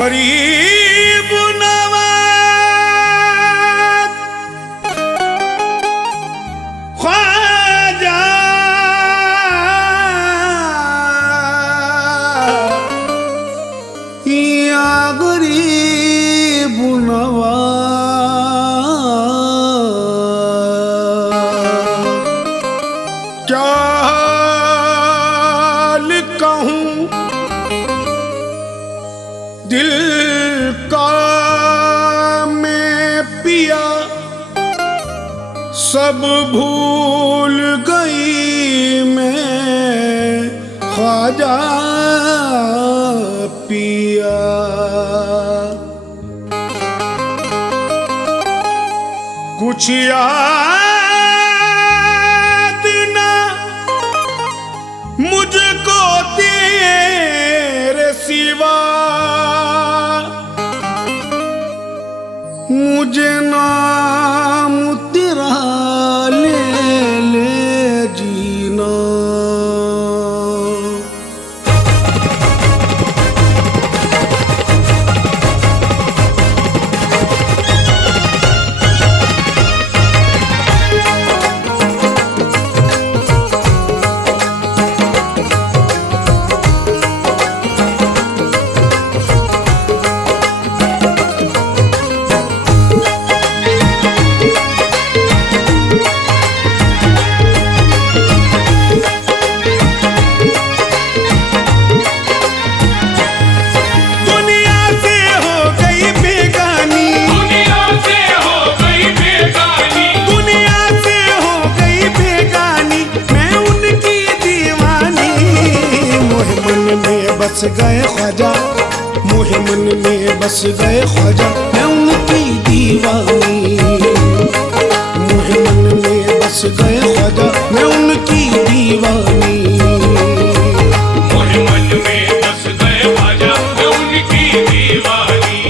गरीब नवाज ख्वाजा या गरीब नवाज क्या कहूँ दिल का मैं पिया सब भूल गई मैं ख्वाजा पिया। कुछ याद ना मुझको तेरे सिवा, मुझे नाम तेरा ले ले जीना। बस गए ख्वाजा मोहे मन में बस गए ख्वाजा मैं उनकी दीवानी। मोहे मन में बस गए ख्वाजा मैं उनकी दीवानी। मोहे मन में बस गए ख्वाजा मैं उनकी दीवानी।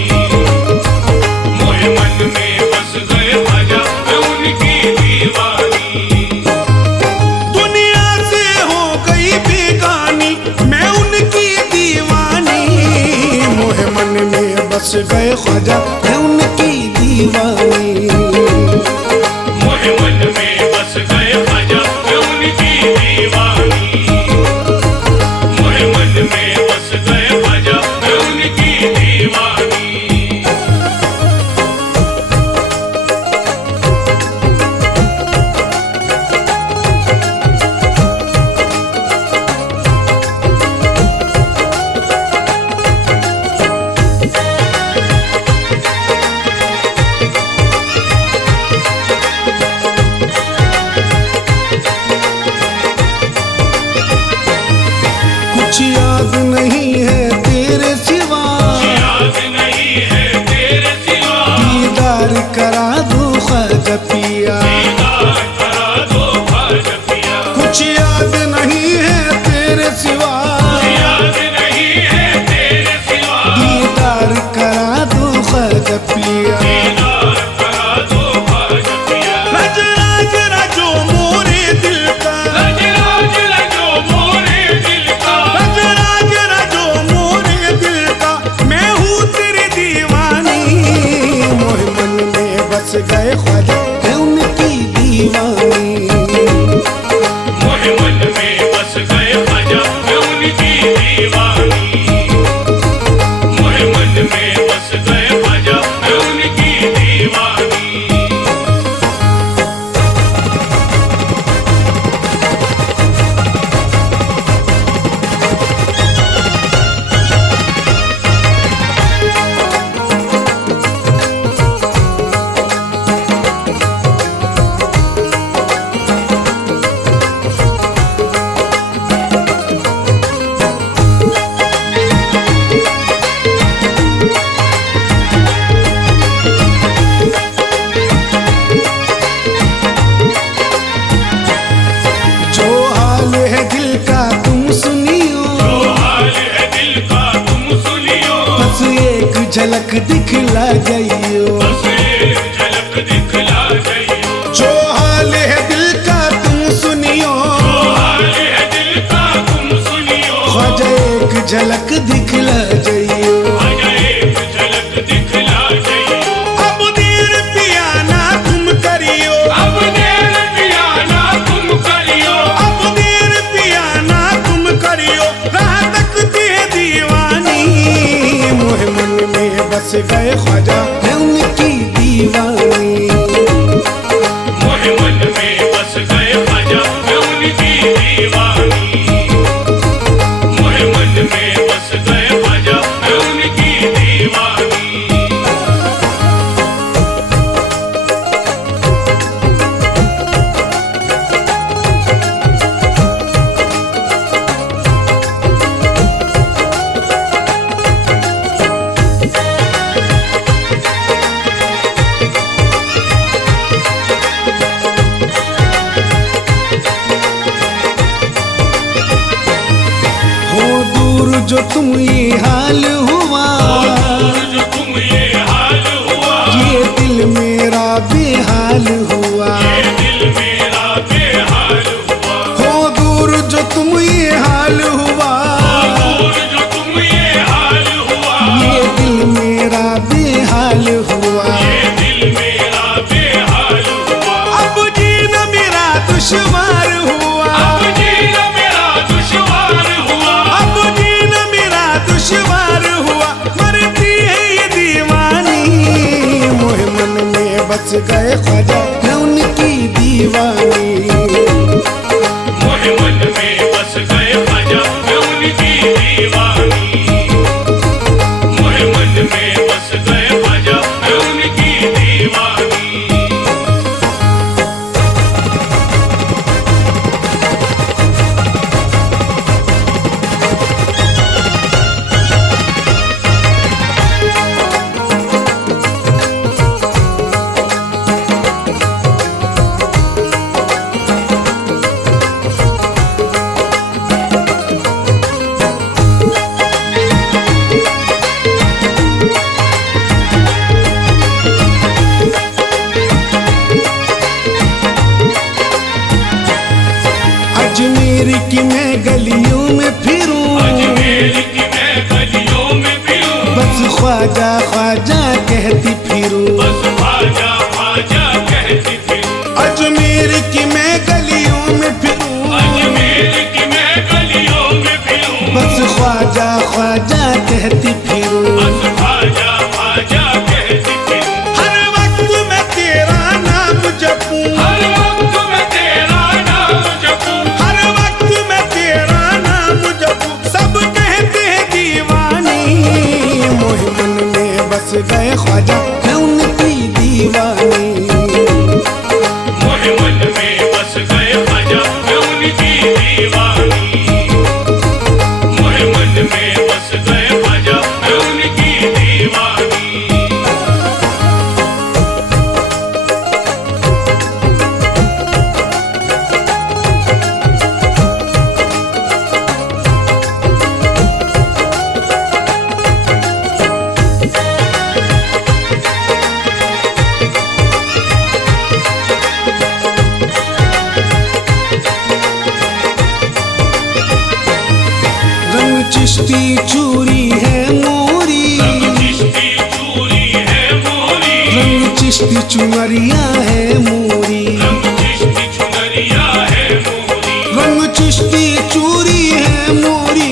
मोहे मन में बस गए ख्वाजा मैं उनकी दीवानी। दुनिया से हो गई बेगानी मैं उनकी दीवानी। मोहे मन में बस गए ख्वाजा मैं उनकी दीवानी। मोहे मन में बस गए ख्वाजा मैं उनकी दीवानी। मोहे मन में बस गए ख्वाजा मैं उनकी दीवानी। कुछ याद नहीं है तेरे सिवा, याद नहीं है तेरे सिवा। दीदार करा दो ख्वाजा पिया। दीदार करा दो ख्वाजा पिया। कुछ याद नहीं है तेरे सिवा, याद नहीं है तेरे सिवा। दीदार करा दो ख्वाजा पिया। दीदार करा दो ख्वाजा पिया। रज राज रजो मोरे दिल का, रज राज रजो मोरे दिल का। रज राज रजो मोरे दिल का मैं हूँ तेरी दीवानी। मोहे मन में बस गए ख्वाजा मैं उनकी दीवानी। मोहे मन में बस गए ख्वाजा मैं उनकी दीवानी। मोहे मन में बस गए ख्वाजा मैं उनकी दीवानी। जो हाल है दिल का तुम सुनियो, जो हाल है दिल का तुम सुनियो। बस एक झलक दिखला जाइयो। बस एक झलक दिखला जाइयो। जो हाल है दिल का तुम सुनियो, जो हाल है दिल का तुम सुनियो। ख्वाजा एक झलक दिखला जाइयो। ख्वाजा एक बस गए ख्वाजा मैं उनकी दीवानी। मोहे मन में बस गए ख्वाजा मैं उनकी दीवानी। मोहे मन में बस गए ख्वाजा मैं उनकी दीवानी। जो तुम ये हाल हुआ, जो तुम ये हाल हुआ, ये दिल मेरा बेहाल हुआ। ये दिल मेरा बेहाल हुआ। हो दूर जो तुम ये हाल हुआ, दूर जो तुम ये हाल हुआ, ये दिल मेरा बेहाल हुआ। ये दिल मेरा बेहाल हुआ। अब जीना मेरा दुश्वार हुआ, अब जीना मेरा दुश्वार हुआ। अब जीना मेरा दुश्वार हुआ। मरती है ये दीवानी, मोहे मन में बस गए ख्वाजा मैं उनकी दीवानी। मोहे मन में बस गए ख्वाजा मैं उनकी दीवानी। मोहे मन में बस गए ख्वाजा मैं उनकी दीवानी। अजमेर की मैं गलियों में फिरूं, अजमेर की मैं गलियों में फिरूं, बस ख्वाजा ख्वाजा कहती फिरूं। बस ख्वाजा ख्वाजा कहती फिरूं। अजमेर की मैं गलियों में फिरूं, अजमेर की मैं गलियों में फिरूं, बस ख्वाजा ख्वाजा कहती फिरूं। बस ख्वाजा ख्वाजा कहती फिरूं। हर वक्त मैं तेरा नाम जपूं, हर वक्त मैं तेरा नाम जपूं। हर वक्त मैं तेरा नाम जपूं। सब कहते हैं दीवानी, मोहे मन में बस गए ख्वाजा मैं उनकी दीवानी। मोहे मन में बस गए ख्वाजा मैं उनकी दीवानी। मोहे मन में बस गए ख्वाजा मैं उनकी दीवानी। रंग चिश्ती चूरी है मोरी, चिश्ती चूरी है मोरी, रंग चिश्ती चुनरिया है मोरी। रंग चिश्ती चुनरिया है मोरी, रंग चिश्ती चूरी है मोरी,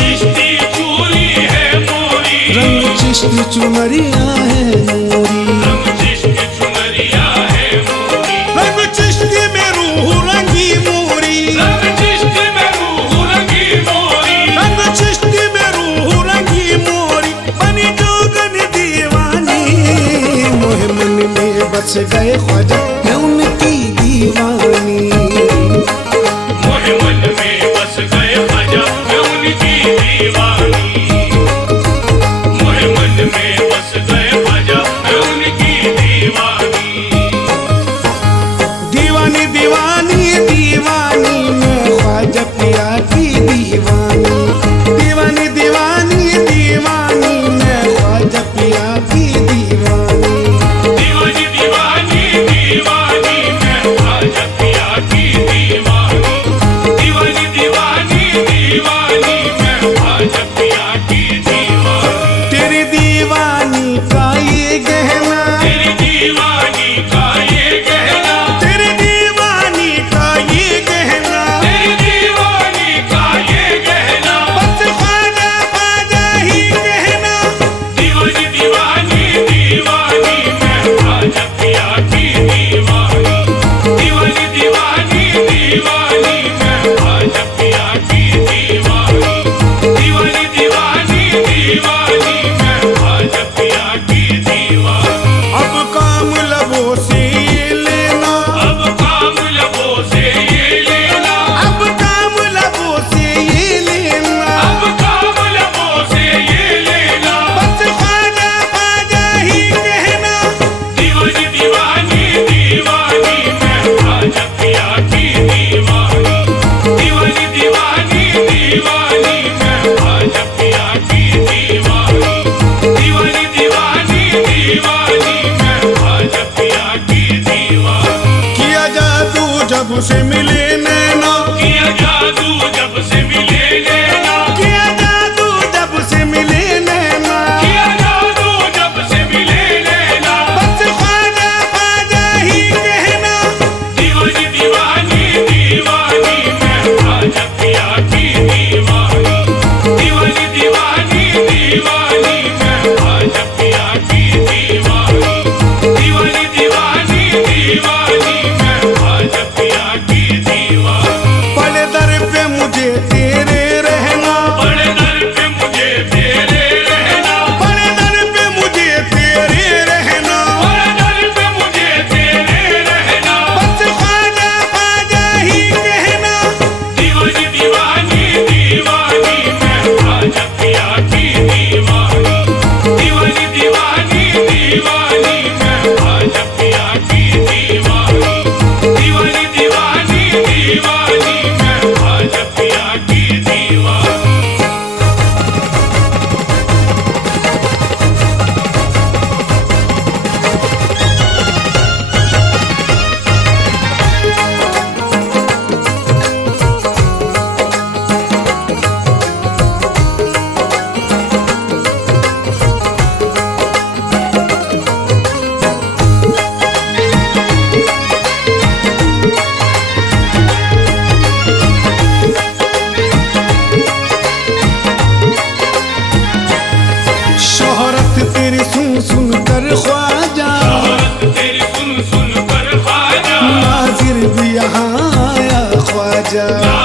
चिश्ती चूरी है मोरी, रंग चिश्ती चुनरिया है मोरी। रंग चिश्ती चुनरिया है मोरी, रंग चिश्ती में रूह रंगी मोरी, रंग चिश्ती में रूह रंगी मोरी, रंग चिश्ती में रूह रंगी मोरी। बनी जोगन दीवानी, मोहे मन में बस गए ख्वाजा मैं उनकी दीवानी। मोहे मन में बस गए ख्वाजा मैं उनकी दीवानी। मोहे मन में बस गए ख्वाजा मैं उनकी दीवानी। दीवानी दीवानी दीवानी मैं ख्वाजा पिया की दीवानी। दीवानी दीवानी दीवानी मैं ख्वाजा पिया की दीवानी। दीवानी दीवानी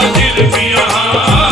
हाजिर भी यहाँ